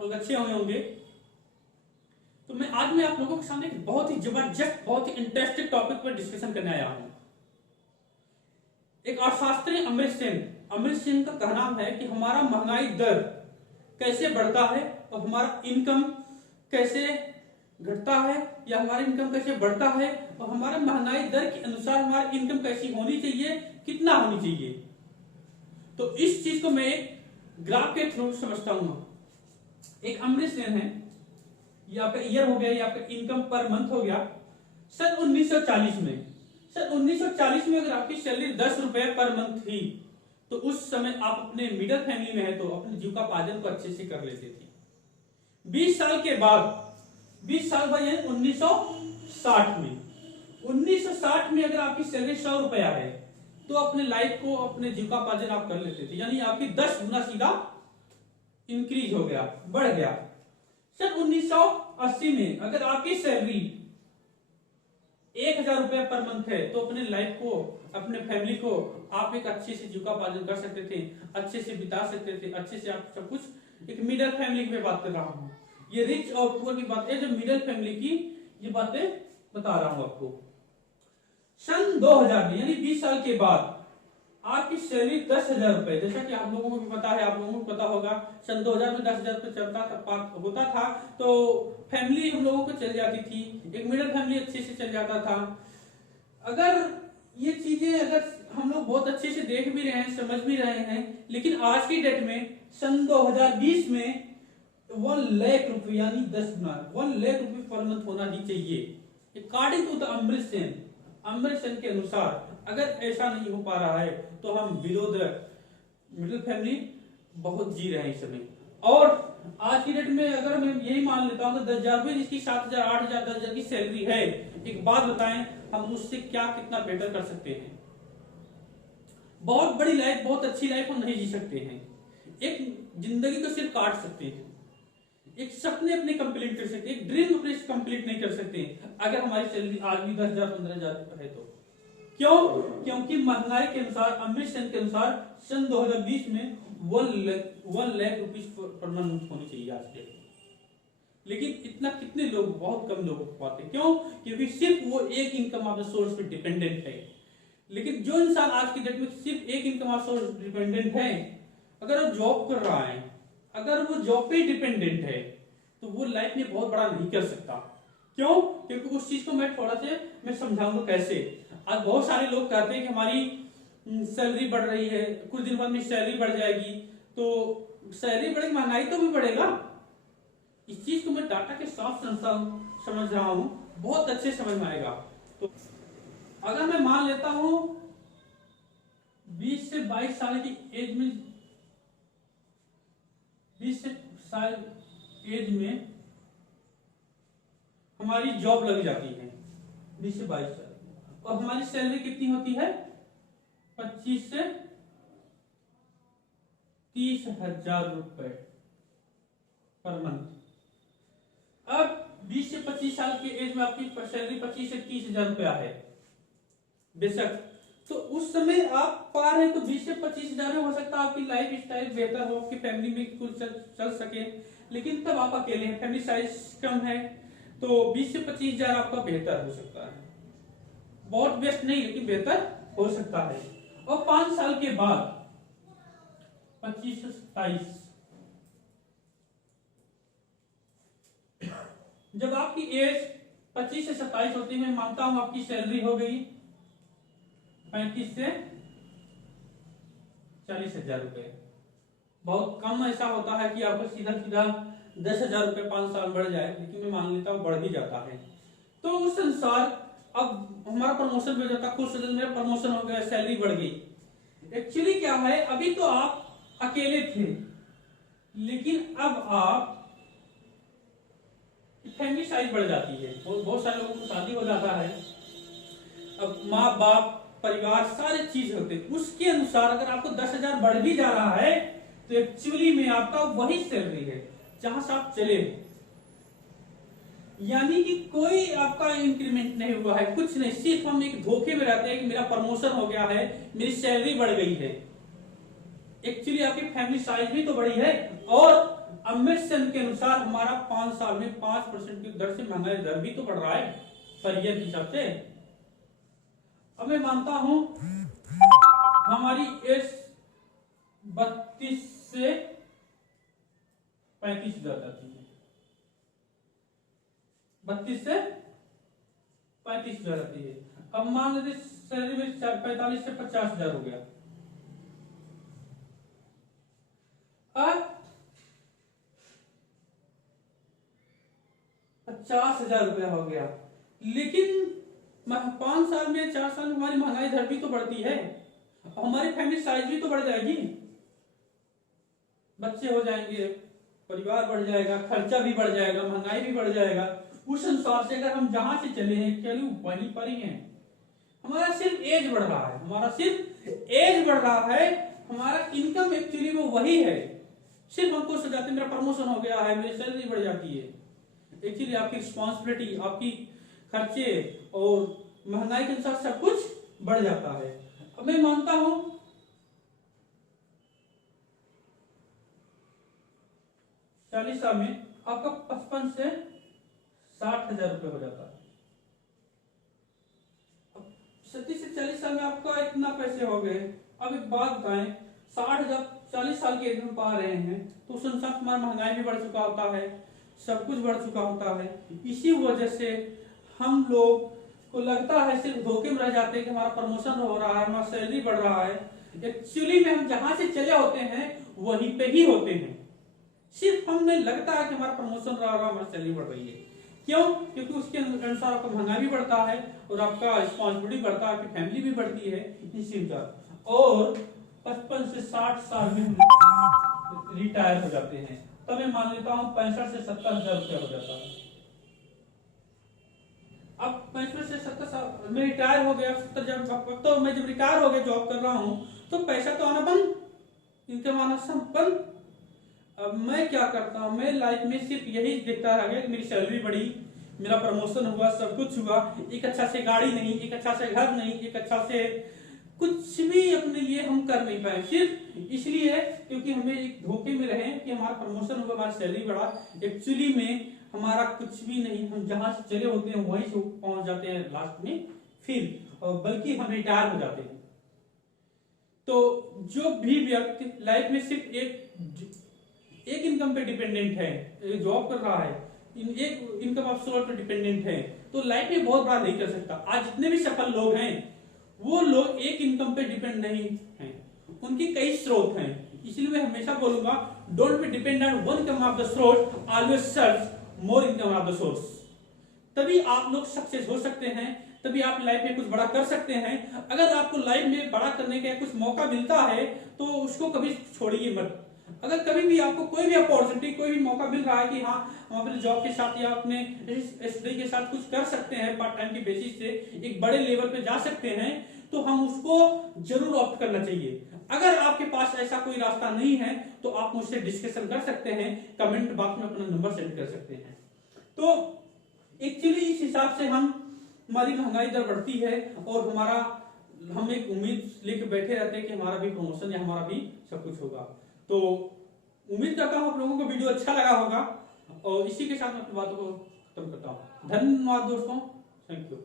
लोग अच्छे होंगे। तो आज मैं आप लोगों के सामने एक बहुत ही जबरदस्त, बहुत ही इंटरेस्टिंग टॉपिक पर डिस्कशन करने आया हूं। एक अर्थशास्त्री अमर्त्य सेन का कहना है कि हमारा महंगाई दर कैसे बढ़ता है और हमारा इनकम कैसे घटता है, या हमारा इनकम कैसे बढ़ता है और हमारा महंगाई दर के अनुसार हमारी इनकम कैसी होनी चाहिए, कितना होनी चाहिए। तो इस चीज को मैं एक ग्राफ के थ्रू समझता हूं। एक अमर्त्य सेन है, ये आपका ईयर हो गया, ये आपका इनकम पर मंथ हो गया। सन 1940 में अगर आपकी सैलरी 10 रुपए पर मंथ थी तो उस समय आप अपने मिडिल फैमिली में है तो अपने जीविकोपार्जन को अच्छे से कर लेते थे। 20 साल बाद यानी 1960 में अगर आपकी सैलरी 100 रुपया है तो अपने लाइफ को, अपने जीविकोपार्जन आप कर लेते थे, यानी आपकी 10 गुना सीधा इंक्रीज हो गया, बढ़ गया। सन 1980 में अगर आपकी सैलरी 1000 रुपया पर मंथ है तो अपने लाइफ को, अपने फैमिली को आप एक अच्छे से जीविकोपार्जन कर सकते थे, अच्छे से बिता सकते थे, अच्छे से आप सब कुछ। एक मिडिल फैमिली की बात कर रहा हूं, ये रिच और पुअर की बात है, जो मिडिल फैमिली की ये बातें बता रहा हूं आपको। सन 2000 में यानी 20 साल के बाद आपकी सैलरी 10,000 रुपए, जैसा कि आप लोगों को भी पता है, आप लोगों को पता होगा, सन 2000 में 10,000 रुपए होता था तो फैमिली हम लोगों को चल जाती थी, एक मिडिल फैमिली अच्छे से चल जाता था। अगर ये चीजें अगर हम लोग बहुत अच्छे से देख भी रहे हैं, समझ भी रहे हैं, लेकिन आज की डेट में सन 2020 में 1 लाख रुपए यानी 10 गुना 1 लाख रुपए पर मंथ होना ही चाहिए। According to the Amartya Sen के अनुसार अगर ऐसा नहीं हो पा रहा है तो हम बिलो द मिडिल फैमिली बहुत जी रहे हैं इस समय। और आज की डेट में अगर मैं यही मान लेता हूं तो 10,000 रुपए जिसकी 7,000, 8,000, 10,000 की सैलरी है, एक बात बताएं, हम उससे क्या कितना बेटर कर सकते हैं। बहुत बड़ी लाइफ, बहुत अच्छी लाइफ हम नहीं जी सकते हैं, एक जिंदगी को सिर्फ काट सकते हैं, एक सपने अपने कंप्लीट कर सकते हैं, एक ड्रीम अपने कंप्लीट नहीं कर सकते अगर हमारी सैलरी आज भी 10,000, 15,000 है तो। क्यों? क्योंकि महंगाई के अनुसार, अमर्त्य सेन के अनुसार सन 2020 में 1 लाख रुपीज पर मंथ होनी चाहिए आज के। लेकिन इतना कितने लोग, बहुत कम लोग पाते। क्यों? क्योंकि सिर्फ वो एक इनकम ऑफ द सोर्स पे डिपेंडेंट है। लेकिन जो इंसान आज की डेट में सिर्फ एक इनकम ऑफ सोर्स डिपेंडेंट है, अगर वो जॉब कर रहा है, अगर वो जॉब पे डिपेंडेंट है तो वो लाइफ में बहुत बड़ा नहीं कर सकता। क्यों? क्योंकि उस चीज को मैं थोड़ा से मैं समझाऊंगा कैसे। आज बहुत सारे लोग कहते हैं कि हमारी सैलरी बढ़ रही है, कुछ दिन बाद में सैलरी बढ़ जाएगी, तो सैलरी बढ़ेगी, महंगाई तो भी बढ़ेगा। इस चीज को मैं डाटा के साथ समझ रहा हूं, बहुत अच्छे समझ में आएगा। तो अगर मैं मान लेता हूं 20 से 22 साल की एज में, 20 साल एज में हमारी जॉब लग जाती है, 20 से 22 साल, और हमारी सैलरी कितनी होती है? 25 से 30,000 रुपए पर मंथ। अब 20 से 25 साल की एज में आपकी सैलरी 25 से 30,000 रुपया है बेशक, तो उस समय आप पा रहे हैं तो 20 से 25,000 में हो सकता है आपकी लाइफ स्टाइल बेहतर हो, आपकी फैमिली में कुछ चल सके। लेकिन तब आप अकेले हैं, फैमिली साइज कम है, तो 20 से 25,000 आपका बेहतर हो सकता है, बहुत बेस्ट नहीं लेकिन बेहतर हो सकता है। और 5 साल के बाद 25 से 27, जब आपकी एज 25 से 27 होती है, मैं मानता हूं आपकी सैलरी हो गई 35 से 40,000 रुपए। बहुत कम ऐसा होता है कि आपको सीधा 10,000 रुपए 5 साल बढ़ जाए, लेकिन मैं मान लेता हूं बढ़ भी जाता है। तो उस अनुसार अब हमारा प्रमोशन भी हो जाता, खुश मेरा प्रमोशन हो गया, सैलरी बढ़ गई। एक्चुअली क्या है, अभी तो आप अकेले थे, लेकिन अब आप फैमिली साइज बढ़ जाती है, बहुत सारे लोगों को शादी हो जाता है, अब माँ बाप परिवार सारे चीज होते हैं, उसके अनुसार अगर आपको 10,000 बढ़ भी जा रहा है तो एक्चुअली में आपका वही सैलरी है जहां से आप चले, यानी कि कोई आपका इंक्रीमेंट नहीं हुआ है, कुछ नहीं, सिर्फ हम एक धोखे में रहते हैं कि मेरा प्रमोशन हो गया है, मेरी सैलरी बढ़ गई है। एक्चुअली आपकी फैमिली साइज भी तो बड़ी है और अम्बिशन के अनुसार हमारा 5 साल में 5% की दर से महंगाई दर भी तो बढ़ रहा है पर ईयर के हिसाब से। अब मैं मानता हूं हमारी एज 32 से 35 हजार जाती है, 32 से 35 हजार आती है। अब मान लेते सैलरी में 45 से 50 हजार हो गया। अब 50,000 रुपया हो गया, लेकिन 5 साल में 4 साल में हमारी महंगाई दर भी तो बढ़ती है, हमारी फैमिली साइज भी तो बढ़ जाएगी, बच्चे हो जाएंगे, परिवार बढ़ जाएगा, खर्चा भी बढ़ जाएगा, महंगाई भी बढ़ जाएगा। उस अनुसार से अगर हम जहां से चले हैं चलिए वहीं पर ही हैं। हमारा सिर्फ एज बढ़ रहा है, हमारा सिर्फ एज बढ़ रहा है, हमारा इनकम एक्चुअली में वही है। सिर्फ हमको सजाते मेरा प्रमोशन हो गया है, मेरी सैलरी बढ़ जाती है। एक्चुअली आपकी रिस्पॉन्सिबिलिटी, आपकी खर्चे और महंगाई के अनुसार सब कुछ बढ़ जाता है। अब मैं मानता हूं 40 साल में आपका 55 से 60,000 रुपये हो जाता है। 37 से 40 साल में आपका इतना पैसे हो गए। अब एक बात बताएं, 60,000 40 साल की एज में पा रहे हैं तो उस अनुसार हमारा महंगाई भी बढ़ चुका होता है, सब कुछ बढ़ चुका होता है। इसी वजह से हम लोग को लगता है सिर्फ धोखे में रह जाते हैं कि हमारा प्रमोशन हो रहा है, हमारा सैलरी बढ़ रहा है। एक्चुअली में हम जहां से चले होते हैं वहीं पे ही होते हैं। सिर्फ हमें लगता है कि हमारा प्रमोशन रहा है, हमारी सैलरी बढ़ रही है। क्यों? क्योंकि उसके अनुसार आपका महंगाई भी बढ़ता है और आपका रिस्पॉन्सिबिलिटी बढ़ता है, आपकी फैमिली भी बढ़ती है इसी तरह। और 55 से 60 साल में हम रिटायर हो जाते हैं, तब मैं मान लेता हूं 65 से 70,000 रुपया हो जाता है। अब 65 से 70 साल में रिटायर हो गया, 70 तो मैं जब रिटायर हो गया जॉब कर रहा हूं तो पैसा तो आना बंद, इनकम आना सब बंद। अब मैं क्या करता हूं, मैं लाइफ में सिर्फ यही देखता रह गया कि मेरी सैलरी बढ़ी, मेरा प्रमोशन हुआ, सब कुछ हुआ, एक अच्छा से गाड़ी नहीं, एक अच्छा से घर नहीं, एक अच्छा से कुछ भी अपने लिए हम कर नहीं पाए, सिर्फ इसलिए क्योंकि हमें एक धोखे में रहे कि हमारा प्रमोशन हुआ, हमारी सैलरी बढ़ा। एक्चुअली में हमारा कुछ भी नहीं, हम जहां से चले होते हैं वहीं से पहुंच जाते हैं लास्ट में, फिर बल्कि हम रिटायर हो जाते हैं। तो जो भी व्यक्ति लाइफ में सिर्फ एक इनकम पे डिपेंडेंट है, जॉब कर रहा है, एक इनकम ऑफ सोर्स पे डिपेंडेंट है, तो लाइफ में बहुत बड़ा नहीं कर सकता। आज जितने भी सफल लोग हैं वो लोग एक इनकम पे डिपेंड नहीं हैं, उनके कई स्रोत हैं। इसलिए मैं हमेशा बोलूंगा don't be dependent on one income of the source, always search more income of the source. तभी आप लोग सक्सेस हो सकते हैं, तभी आप लाइफ में कुछ बड़ा कर सकते हैं। अगर आपको लाइफ में बड़ा करने का कुछ मौका मिलता है तो उसको कभी छोड़िए मत। अगर कभी भी आपको कोई भी अपॉर्चुनिटी, कोई भी मौका मिल रहा है कि हाँ हम अपने जॉब के साथ या अपने स्टडी के साथ कुछ कर सकते हैं, पार्ट टाइम की बेसिस से एक बड़े लेवल पे जा सकते हैं, तो हम उसको जरूर ऑप्ट करना चाहिए। अगर आपके पास ऐसा कोई रास्ता नहीं है तो आप मुझसे डिस्कशन कर सकते हैं, कमेंट बॉक्स में अपना नंबर सेंड कर सकते हैं। तो एक्चुअली इस हिसाब से हमारी महंगाई दर बढ़ती है और हम एक उम्मीद लेके बैठे रहते हैं कि हमारा भी प्रमोशन या हमारा भी सब कुछ होगा। तो उम्मीद करता हूं आप लोगों को वीडियो अच्छा लगा होगा और इसी के साथ मैं अपनी बातों को खत्म करता हूं। धन्यवाद दोस्तों, थैंक यू।